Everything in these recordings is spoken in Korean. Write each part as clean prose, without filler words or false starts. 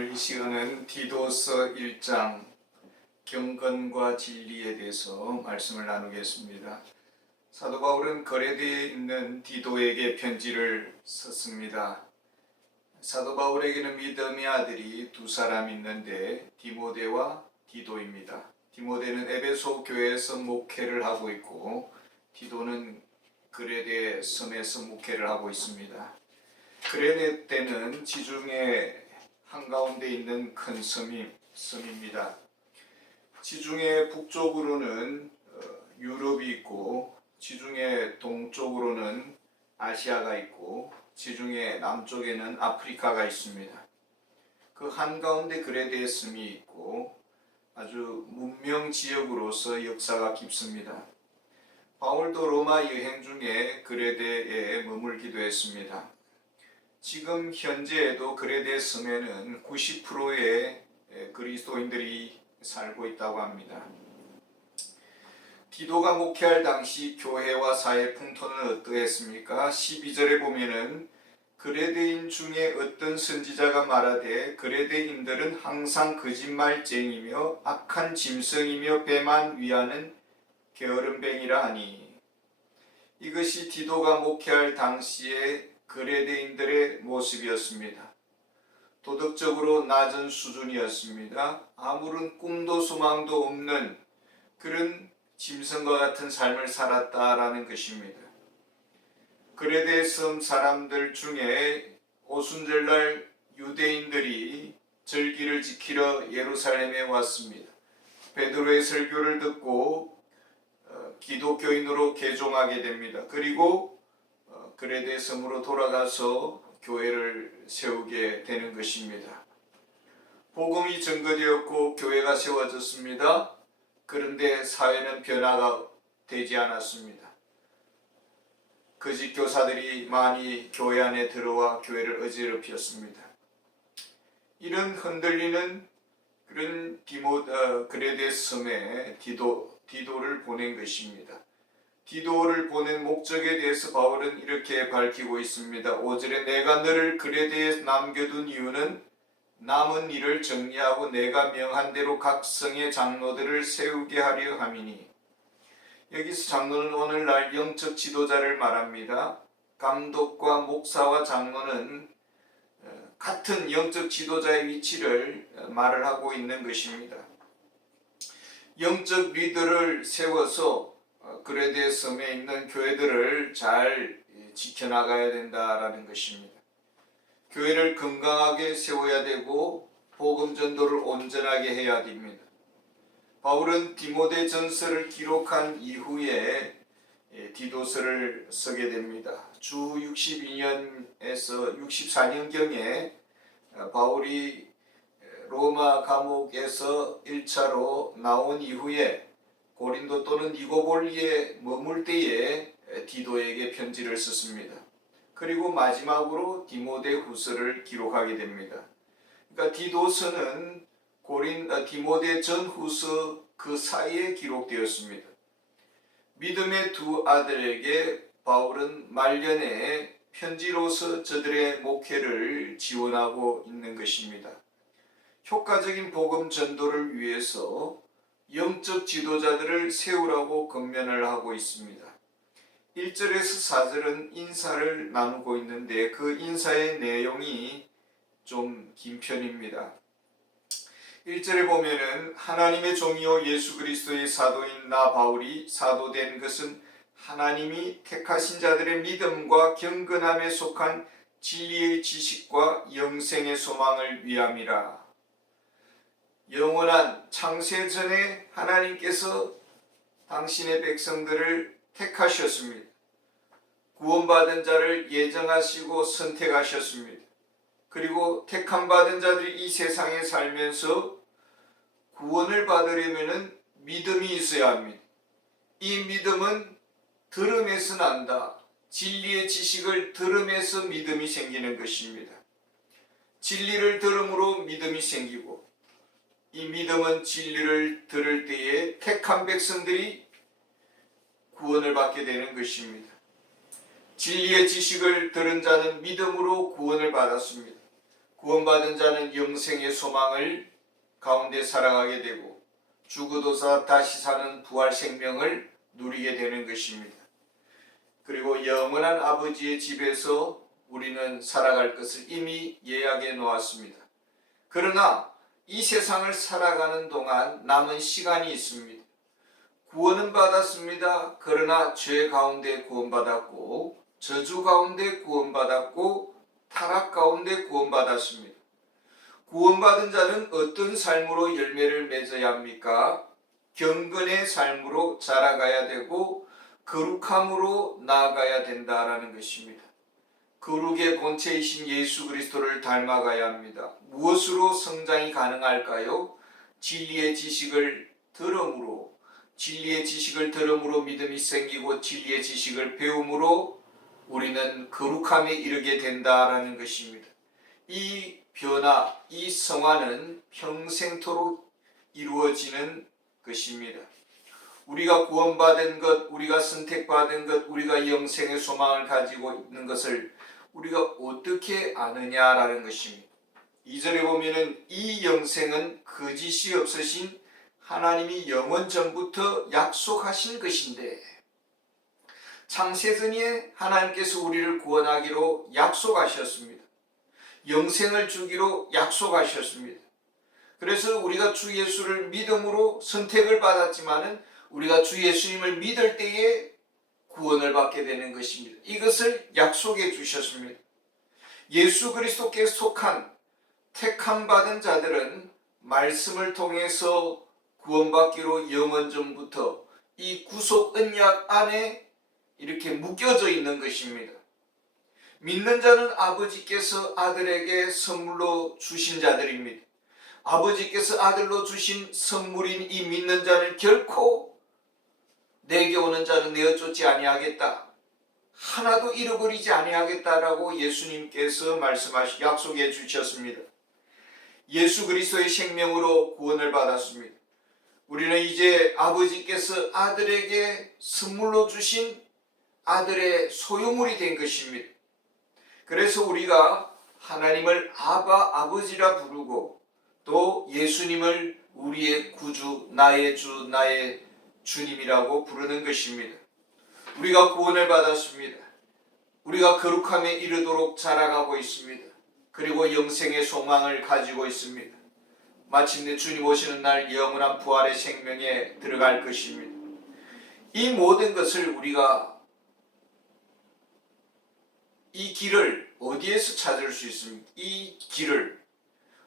오늘 이 시간은 디도서 1장 경건과 진리에 대해서 말씀을 나누겠습니다. 사도 바울은 거레대에 있는 디도에게 편지를 썼습니다. 사도 바울에게는 믿음의 아들이 두 사람 있는데 디모데와 디도입니다. 디모데는 에베소 교회에서 목회를 하고 있고 디도는 그레데 섬에서 목회를 하고 있습니다. 그레데 때는 지중해 한가운데 있는 큰 섬입니다. 지중해 북쪽으로는 유럽이 있고 지중해 동쪽으로는 아시아가 있고 지중해 남쪽에는 아프리카가 있습니다. 그 한가운데 그레데 섬이 있고 아주 문명 지역으로서 역사가 깊습니다. 바울도 로마 여행 중에 그레데에 머물기도 했습니다. 지금 현재에도 그레데 섬에는 90%의 그리스도인들이 살고 있다고 합니다. 디도가 목회할 당시 교회와 사회 풍토는 어떠했습니까? 12절에 보면은 그레데인 중에 어떤 선지자가 말하되 그레데인들은 항상 거짓말쟁이며 악한 짐승이며 배만 위하는 게으름뱅이라 하니, 이것이 디도가 목회할 당시의 그레데인들의 모습이었습니다. 도덕적으로 낮은 수준이었습니다. 아무런 꿈도 소망도 없는 그런 짐승과 같은 삶을 살았다라는 것입니다. 그레데 섬 사람들 중에 오순절날 유대인들이 절기를 지키러 예루살렘에 왔습니다. 베드로의 설교를 듣고 기독교인으로 개종하게 됩니다. 그리고 그레데 섬으로 돌아가서 교회를 세우게 되는 것입니다. 복음이 증거되었고 교회가 세워졌습니다. 그런데 사회는 변화가 되지 않았습니다. 거짓 교사들이 많이 교회 안에 들어와 교회를 어지럽혔습니다. 이런 흔들리는 그런 그레데 섬에 디도를 보낸 것입니다. 디도를 보낸 목적에 대해서 바울은 이렇게 밝히고 있습니다. 5절에 내가 너를 그레데에 남겨둔 이유는 남은 일을 정리하고 내가 명한 대로 각 성의 장로들을 세우게 하려 함이니, 여기서 장로는 오늘날 영적 지도자를 말합니다. 감독과 목사와 장로는 같은 영적 지도자의 위치를 말을 하고 있는 것입니다. 영적 리더를 세워서 그레데 섬에 있는 교회들을 잘 지켜나가야 된다라는 것입니다. 교회를 건강하게 세워야 되고 복음 전도를 온전하게 해야 됩니다. 바울은 디모데 전서를 기록한 이후에 디도서를 쓰게 됩니다. 주 62년에서 64년경에 바울이 로마 감옥에서 1차로 나온 이후에 고린도 또는 니고볼리에 머물 때에 디도에게 편지를 썼습니다. 그리고 마지막으로 디모데 후서를 기록하게 됩니다. 그러니까 디도서는 디모데 전 후서 그 사이에 기록되었습니다. 믿음의 두 아들에게 바울은 말년에 편지로서 저들의 목회를 지원하고 있는 것입니다. 효과적인 복음 전도를 위해서 영적 지도자들을 세우라고 권면을 하고 있습니다. 1절에서 4절은 인사를 나누고 있는데 그 인사의 내용이 좀 긴 편입니다. 1절에 보면은 하나님의 종이요 예수 그리스도의 사도인 나 바울이 사도된 것은 하나님이 택하신 자들의 믿음과 경건함에 속한 진리의 지식과 영생의 소망을 위함이라. 영원한 창세 전에 하나님께서 당신의 백성들을 택하셨습니다. 구원받은 자를 예정하시고 선택하셨습니다. 그리고 택함받은 자들이 이 세상에 살면서 구원을 받으려면 믿음이 있어야 합니다. 이 믿음은 들음에서 난다. 진리의 지식을 들음에서 믿음이 생기는 것입니다. 진리를 들음으로 믿음이 생기고, 이 믿음은 진리를 들을 때에 택한 백성들이 구원을 받게 되는 것입니다. 진리의 지식을 들은 자는 믿음으로 구원을 받았습니다. 구원받은 자는 영생의 소망을 가운데 살아가게 되고 죽어도서 다시 사는 부활 생명을 누리게 되는 것입니다. 그리고 영원한 아버지의 집에서 우리는 살아갈 것을 이미 예약해 놓았습니다. 그러나 이 세상을 살아가는 동안 남은 시간이 있습니다. 구원은 받았습니다. 그러나 죄 가운데 구원받았고 저주 가운데 구원받았고 타락 가운데 구원받았습니다. 구원받은 자는 어떤 삶으로 열매를 맺어야 합니까? 경건의 삶으로 자라가야 되고 거룩함으로 나아가야 된다라는 것입니다. 거룩의 본체이신 예수 그리스도를 닮아가야 합니다. 무엇으로 성장이 가능할까요? 진리의 지식을 들음으로, 진리의 지식을 들음으로 믿음이 생기고 진리의 지식을 배움으로 우리는 거룩함에 이르게 된다라는 것입니다. 이 변화, 이 성화는 평생토록 이루어지는 것입니다. 우리가 구원받은 것, 우리가 선택받은 것, 우리가 영생의 소망을 가지고 있는 것을 우리가 어떻게 아느냐라는 것입니다. 2절에 보면은 이 영생은 거짓이 없으신 하나님이 영원 전부터 약속하신 것인데, 창세전에 하나님께서 우리를 구원하기로 약속하셨습니다. 영생을 주기로 약속하셨습니다. 그래서 우리가 주 예수를 믿음으로 선택을 받았지만은 우리가 주 예수님을 믿을 때에 구원을 받게 되는 것입니다. 이것을 약속해 주셨습니다. 예수 그리스도께 속한 택함 받은 자들은 말씀을 통해서 구원받기로 영원전부터 이 구속 언약 안에 이렇게 묶여져 있는 것입니다. 믿는 자는 아버지께서 아들에게 선물로 주신 자들입니다. 아버지께서 아들로 주신 선물인 이 믿는 자를 결코 내게 오는 자는 내어 쫓지 아니하겠다, 하나도 잃어버리지 아니하겠다라고 예수님께서 약속해 주셨습니다. 예수 그리스도의 생명으로 구원을 받았습니다. 우리는 이제 아버지께서 아들에게 선물로 주신 아들의 소유물이 된 것입니다. 그래서 우리가 하나님을 아버지라 부르고 또 예수님을 우리의 구주, 나의 주, 나의 주님이라고 부르는 것입니다. 우리가 구원을 받았습니다. 우리가 거룩함에 이르도록 자라가고 있습니다. 그리고 영생의 소망을 가지고 있습니다. 마침내 주님 오시는 날 영원한 부활의 생명에 들어갈 것입니다. 이 모든 것을 우리가 이 길을 어디에서 찾을 수 있습니까? 이 길을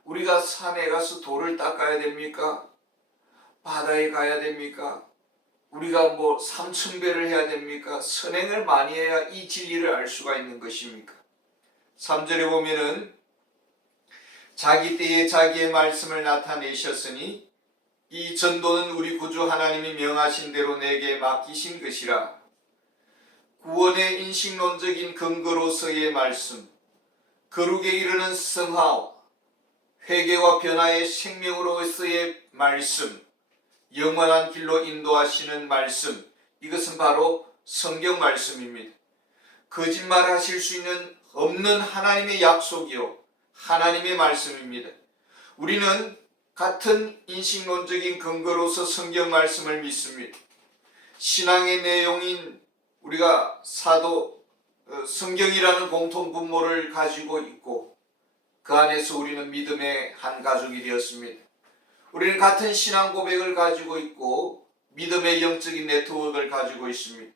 우리가 산에 가서 돌을 닦아야 됩니까? 바다에 가야 됩니까? 우리가 삼천배를 해야 됩니까? 선행을 많이 해야 이 진리를 알 수가 있는 것입니까? 3절에 보면은 자기 때에 자기의 말씀을 나타내셨으니 이 전도는 우리 구주 하나님이 명하신 대로 내게 맡기신 것이라. 구원의 인식론적인 근거로서의 말씀, 거룩에 이르는 성화, 회개와 변화의 생명으로서의 말씀, 영원한 길로 인도하시는 말씀, 이것은 바로 성경 말씀입니다. 거짓말하실 수 없는 하나님의 약속이요 하나님의 말씀입니다. 우리는 같은 인식론적인 근거로서 성경 말씀을 믿습니다. 신앙의 내용인 우리가 성경이라는 공통 분모를 가지고 있고 그 안에서 우리는 믿음의 한 가족이 되었습니다. 우리는 같은 신앙 고백을 가지고 있고 믿음의 영적인 네트워크를 가지고 있습니다.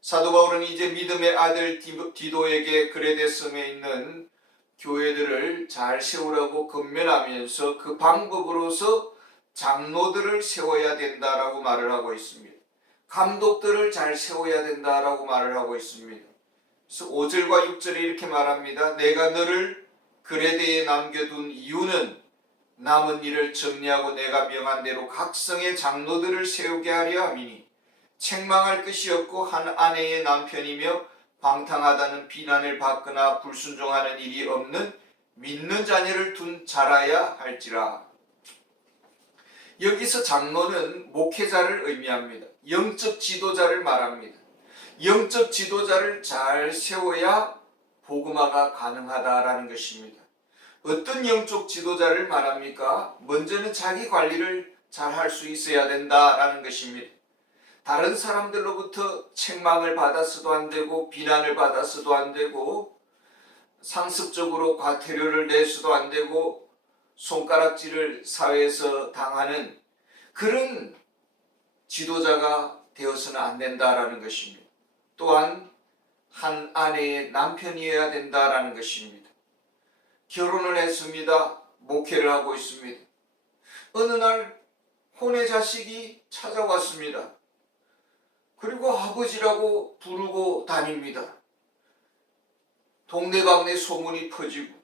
사도 바울은 이제 믿음의 아들 디도에게 그레데섬에 있는 교회들을 잘 세우라고 권면하면서 그 방법으로서 장로들을 세워야 된다라고 말을 하고 있습니다. 감독들을 잘 세워야 된다라고 말을 하고 있습니다. 그래서 5절과 6절에 이렇게 말합니다. 내가 너를 그레데에 남겨둔 이유는 남은 일을 정리하고 내가 명한 대로 각 성의 장로들을 세우게 하려 함이니 책망할 것이 없고 한 아내의 남편이며 방탕하다는 비난을 받거나 불순종하는 일이 없는 믿는 자녀를 둔 자라야 할지라. 여기서 장로는 목회자를 의미합니다. 영적 지도자를 말합니다. 영적 지도자를 잘 세워야 복음화가 가능하다라는 것입니다. 어떤 영적 지도자를 말합니까? 먼저는 자기 관리를 잘 할 수 있어야 된다라는 것입니다. 다른 사람들로부터 책망을 받아서도 안 되고 비난을 받아서도 안 되고 상습적으로 과태료를 내서도 안 되고 손가락질을 사회에서 당하는 그런 지도자가 되어서는 안 된다라는 것입니다. 또한 한 아내의 남편이어야 된다라는 것입니다. 결혼을 했습니다. 목회를 하고 있습니다. 어느 날 혼의 자식이 찾아왔습니다. 그리고 아버지라고 부르고 다닙니다. 동네방네 소문이 퍼지고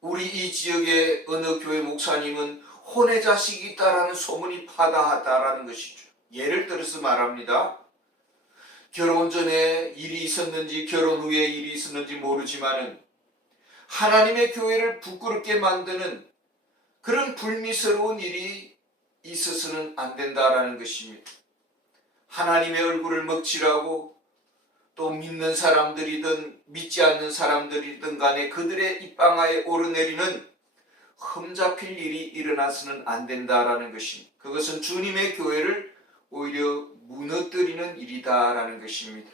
우리 이 지역의 어느 교회 목사님은 혼의 자식이 있다라는 소문이 파다하다라는 것이죠. 예를 들어서 말합니다. 결혼 전에 일이 있었는지 결혼 후에 일이 있었는지 모르지만은 하나님의 교회를 부끄럽게 만드는 그런 불미스러운 일이 있어서는 안 된다라는 것입니다. 하나님의 얼굴을 먹칠하고 또 믿는 사람들이든 믿지 않는 사람들이든 간에 그들의 입방아에 오르내리는 흠잡힐 일이 일어나서는 안 된다라는 것입니다. 그것은 주님의 교회를 오히려 무너뜨리는 일이다라는 것입니다.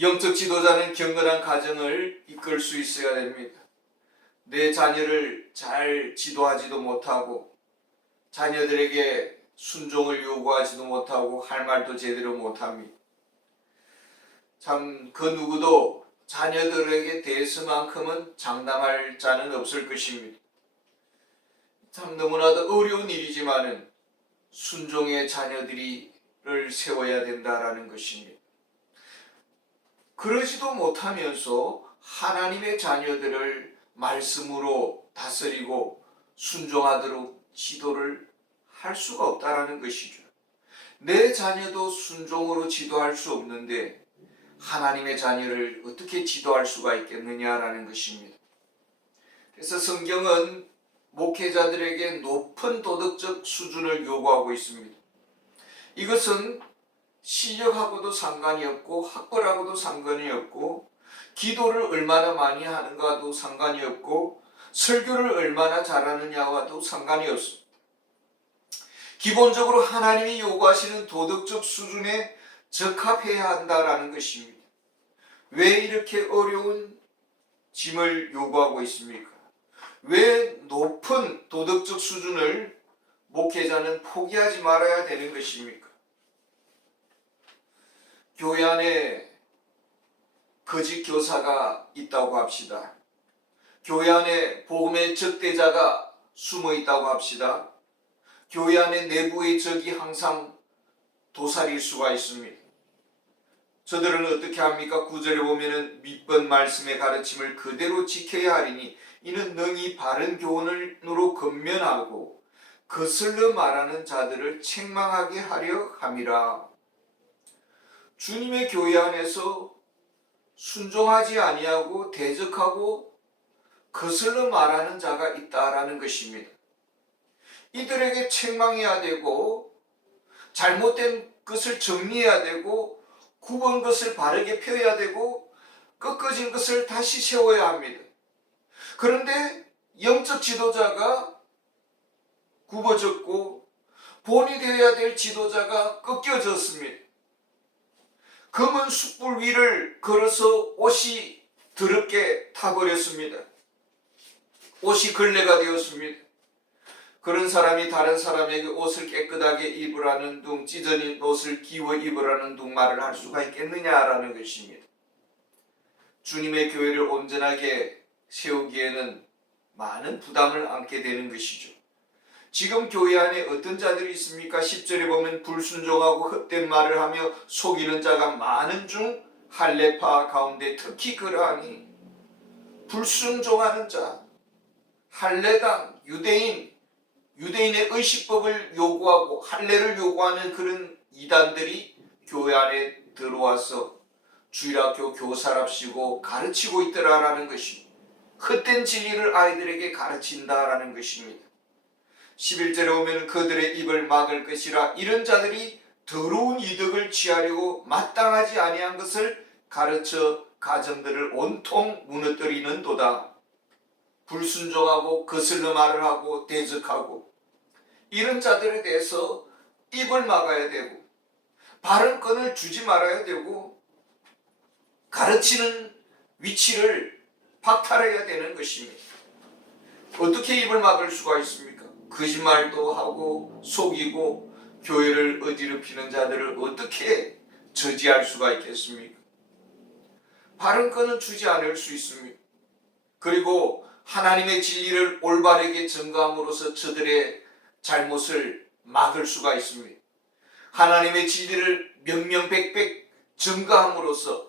영적 지도자는 경건한 가정을 이끌 수 있어야 됩니다. 내 자녀를 잘 지도하지도 못하고 자녀들에게 순종을 요구하지도 못하고 할 말도 제대로 못합니다. 참 그 누구도 자녀들에게 대해서만큼은 장담할 자는 없을 것입니다. 참 너무나도 어려운 일이지만은 순종의 자녀들을 세워야 된다라는 것입니다. 그러지도 못하면서 하나님의 자녀들을 말씀으로 다스리고 순종하도록 지도를 할 수가 없다라는 것이죠. 내 자녀도 순종으로 지도할 수 없는데 하나님의 자녀를 어떻게 지도할 수가 있겠느냐라는 것입니다. 그래서 성경은 목회자들에게 높은 도덕적 수준을 요구하고 있습니다. 이것은 실력하고도 상관이 없고 학벌하고도 상관이 없고 기도를 얼마나 많이 하는가도 상관이 없고 설교를 얼마나 잘하느냐와도 상관이 없습니다. 기본적으로 하나님이 요구하시는 도덕적 수준에 적합해야 한다라는 것입니다. 왜 이렇게 어려운 짐을 요구하고 있습니까? 왜 높은 도덕적 수준을 목회자는 포기하지 말아야 되는 것입니까? 교회 안에 거짓 교사가 있다고 합시다. 교회 안에 복음의 적대자가 숨어 있다고 합시다. 교회 안에 내부의 적이 항상 도살일 수가 있습니다. 저들은 어떻게 합니까? 9절에 보면은 밑번 말씀의 가르침을 그대로 지켜야 하리니 이는 능히 바른 교훈으로 건면하고 거슬러 말하는 자들을 책망하게 하려 함이라. 주님의 교회 안에서 순종하지 아니하고 대적하고 거슬러 말하는 자가 있다라는 것입니다. 이들에게 책망해야 되고 잘못된 것을 정리해야 되고 굽은 것을 바르게 펴야 되고 꺾어진 것을 다시 세워야 합니다. 그런데 영적 지도자가 굽어졌고 본이 되어야 될 지도자가 꺾여졌습니다. 검은 숯불 위를 걸어서 옷이 더럽게 타버렸습니다. 옷이 걸레가 되었습니다. 그런 사람이 다른 사람에게 옷을 깨끗하게 입으라는 둥, 찢어진 옷을 기워 입으라는 둥 말을 할 수가 있겠느냐라는 것입니다. 주님의 교회를 온전하게 세우기에는 많은 부담을 안게 되는 것이죠. 지금 교회 안에 어떤 자들이 있습니까? 10절에 보면 불순종하고 헛된 말을 하며 속이는 자가 많은 중 할례파 가운데 특히 그러하니 불순종하는 자, 할례당, 유대인의 의식법을 요구하고 할례를 요구하는 그런 이단들이 교회 안에 들어와서 주일학교 교사랍시고 가르치고 있더라라는 것입니다. 헛된 진리를 아이들에게 가르친다라는 것입니다. 11절에 보면 그들의 입을 막을 것이라. 이런 자들이 더러운 이득을 취하려고 마땅하지 아니한 것을 가르쳐 가정들을 온통 무너뜨리는도다. 불순종하고 거슬러 말을 하고 대적하고 이런 자들에 대해서 입을 막아야 되고 발언권을 주지 말아야 되고 가르치는 위치를 박탈해야 되는 것입니다. 어떻게 입을 막을 수가 있습니까? 거짓말도 하고 속이고 교회를 어지럽히는 자들을 어떻게 저지할 수가 있겠습니까? 발언권은 주지 않을 수 있습니다. 그리고 하나님의 진리를 올바르게 증거함으로써 저들의 잘못을 막을 수가 있습니다. 하나님의 진리를 명명백백 증거함으로써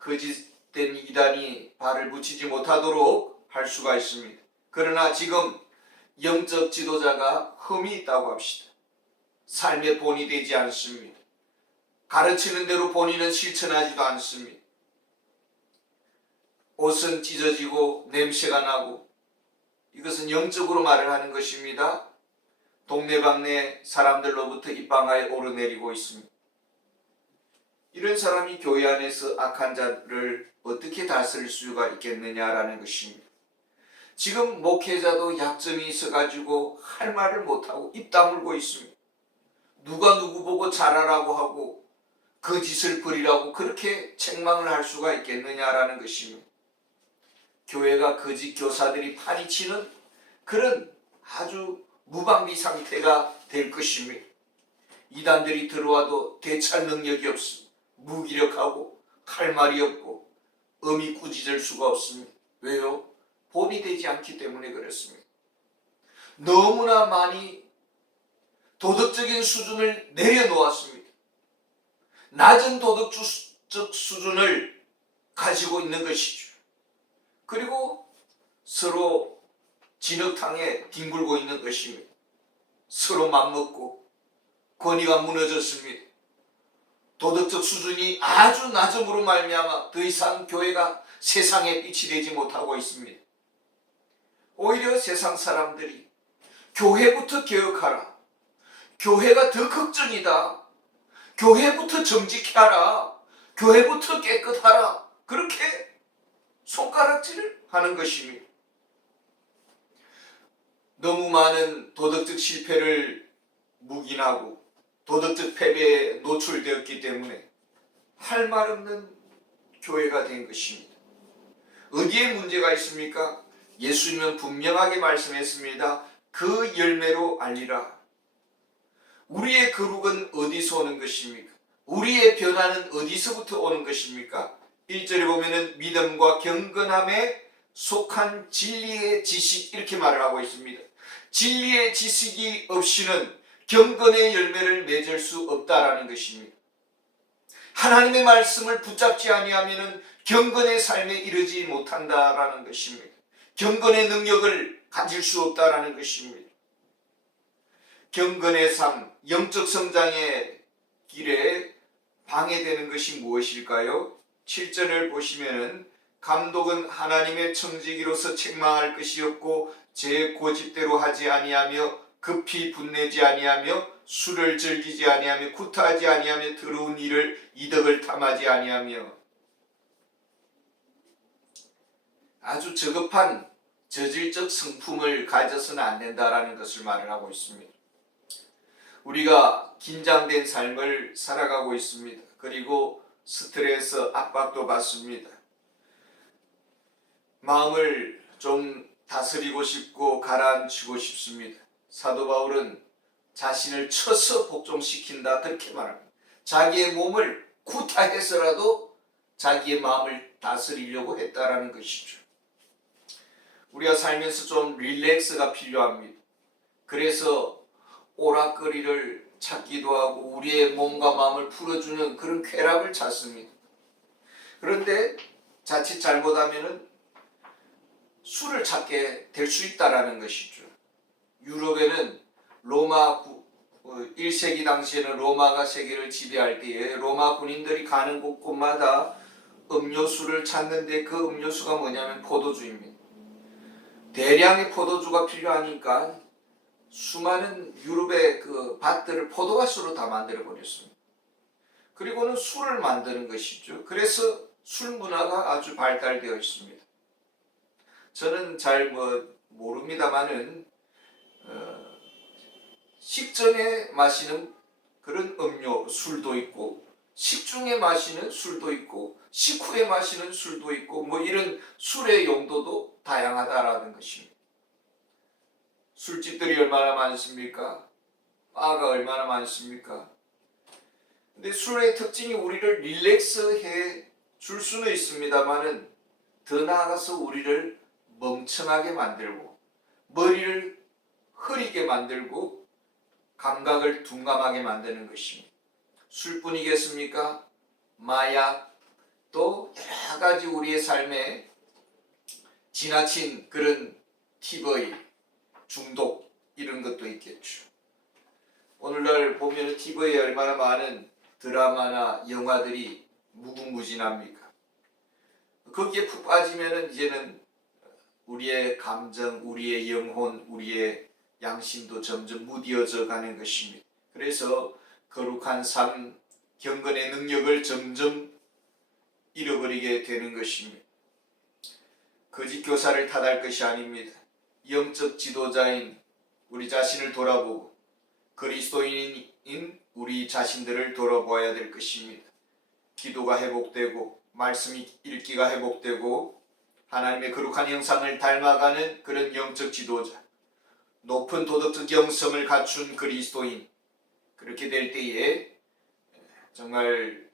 거짓된 이단이 발을 붙이지 못하도록 할 수가 있습니다. 그러나 지금 영적 지도자가 흠이 있다고 합시다. 삶의 본이 되지 않습니다. 가르치는 대로 본인은 실천하지도 않습니다. 옷은 찢어지고 냄새가 나고 이것은 영적으로 말을 하는 것입니다. 동네방네 사람들로부터 입방아에 오르내리고 있습니다. 이런 사람이 교회 안에서 악한 자를 어떻게 다스릴 수가 있겠느냐라는 것입니다. 지금 목회자도 약점이 있어가지고 할 말을 못하고 입 다물고 있습니다. 누가 누구 보고 잘하라고 하고 거짓을 부리라고 그렇게 책망을 할 수가 있겠느냐라는 것입니다. 교회가 거짓 교사들이 파헤치는 그런 아주 무방비 상태가 될 것입니다. 이단들이 들어와도 대처할 능력이 없습니다. 무기력하고 할 말이 없고 엄히 꾸짖을 수가 없습니다. 왜요? 본이 되지 않기 때문에 그렇습니다. 너무나 많이 도덕적인 수준을 내려놓았습니다. 낮은 도덕적 수준을 가지고 있는 것이죠. 그리고 서로 진흙탕에 뒹굴고 있는 것입니다. 서로 맘먹고 권위가 무너졌습니다. 도덕적 수준이 아주 낮음으로 말미암아 더 이상 교회가 세상에 빛이 되지 못하고 있습니다. 오히려 세상 사람들이 교회부터 개혁하라. 교회가 더 걱정이다. 교회부터 정직하라. 교회부터 깨끗하라. 그렇게 손가락질을 하는 것입니다. 너무 많은 도덕적 실패를 묵인하고 도덕적 패배에 노출되었기 때문에 할 말 없는 교회가 된 것입니다. 어디에 문제가 있습니까? 예수님은 분명하게 말씀했습니다. 그 열매로 알리라. 우리의 거룩은 어디서 오는 것입니까? 우리의 변화는 어디서부터 오는 것입니까? 1절에 보면은 믿음과 경건함에 속한 진리의 지식 이렇게 말을 하고 있습니다. 진리의 지식이 없이는 경건의 열매를 맺을 수 없다라는 것입니다. 하나님의 말씀을 붙잡지 아니하면은 경건의 삶에 이르지 못한다라는 것입니다. 경건의 능력을 가질 수 없다라는 것입니다. 경건의 삶, 영적 성장의 길에 방해되는 것이 무엇일까요? 7절을 보시면은 감독은 하나님의 청지기로서 책망할 것이 없고 제 고집대로 하지 아니하며 급히 분내지 아니하며 술을 즐기지 아니하며 구타하지 아니하며 더러운 일을 이덕을 탐하지 아니하며 아주 저급한 저질적 성품을 가져서는 안 된다라는 것을 말을 하고 있습니다. 우리가 긴장된 삶을 살아가고 있습니다. 그리고 스트레스, 압박도 받습니다. 마음을 좀 다스리고 싶고 가라앉히고 싶습니다. 사도 바울은 자신을 쳐서 복종시킨다 그렇게 말합니다. 자기의 몸을 구타해서라도 자기의 마음을 다스리려고 했다라는 것이죠. 우리가 살면서 좀 릴렉스가 필요합니다. 그래서 오락거리를 찾기도 하고 우리의 몸과 마음을 풀어주는 그런 쾌락을 찾습니다. 그런데 자칫 잘못하면은 술을 찾게 될 수 있다라는 것이죠. 유럽에는 로마 1세기 당시에는 로마가 세계를 지배할 때에 로마 군인들이 가는 곳곳마다 음료수를 찾는데 그 음료수가 뭐냐면 포도주입니다. 대량의 포도주가 필요하니까 수많은 유럽의 그 밭들을 포도밭으로 다 만들어 버렸습니다. 그리고는 술을 만드는 것이죠. 그래서 술 문화가 아주 발달되어 있습니다. 저는 잘 모릅니다만은 식전에 마시는 그런 음료 술도 있고 식중에 마시는 술도 있고 식후에 마시는 술도 있고 이런 술의 용도도 다양하다라는 것입니다. 술집들이 얼마나 많습니까? 바가 얼마나 많습니까? 근데 술의 특징이 우리를 릴렉스해 줄 수는 있습니다만은 더 나아가서 우리를 멍청하게 만들고 머리를 흐리게 만들고 감각을 둔감하게 만드는 것입니다. 술뿐이겠습니까? 마약, 또 여러 가지 우리의 삶에 지나친 그런 TV, 중독 이런 것도 있겠죠. 오늘날 보면 TV에 얼마나 많은 드라마나 영화들이 무궁무진합니까? 거기에 푹 빠지면은 이제는 우리의 감정, 우리의 영혼, 우리의 양심도 점점 무뎌져 가는 것입니다. 그래서 거룩한 삶, 경건의 능력을 점점 잃어버리게 되는 것입니다. 거짓 교사를 탓할 것이 아닙니다. 영적 지도자인 우리 자신을 돌아보고 그리스도인인 우리 자신들을 돌아보아야 될 것입니다. 기도가 회복되고 말씀 읽기가 회복되고 하나님의 거룩한 형상을 닮아가는 그런 영적 지도자, 높은 도덕적 영성을 갖춘 그리스도인, 그렇게 될 때에 정말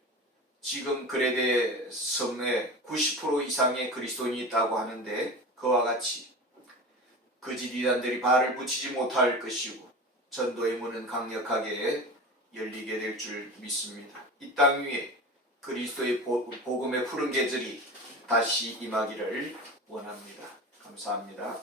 지금 그레데 섬에 90% 이상의 그리스도인이 있다고 하는데 그와 같이 거짓 이단들이 발을 붙이지 못할 것이고 전도의 문은 강력하게 열리게 될 줄 믿습니다. 이 땅 위에 그리스도의 복음의 푸른 계절이 다시 임하기를 원합니다. 감사합니다.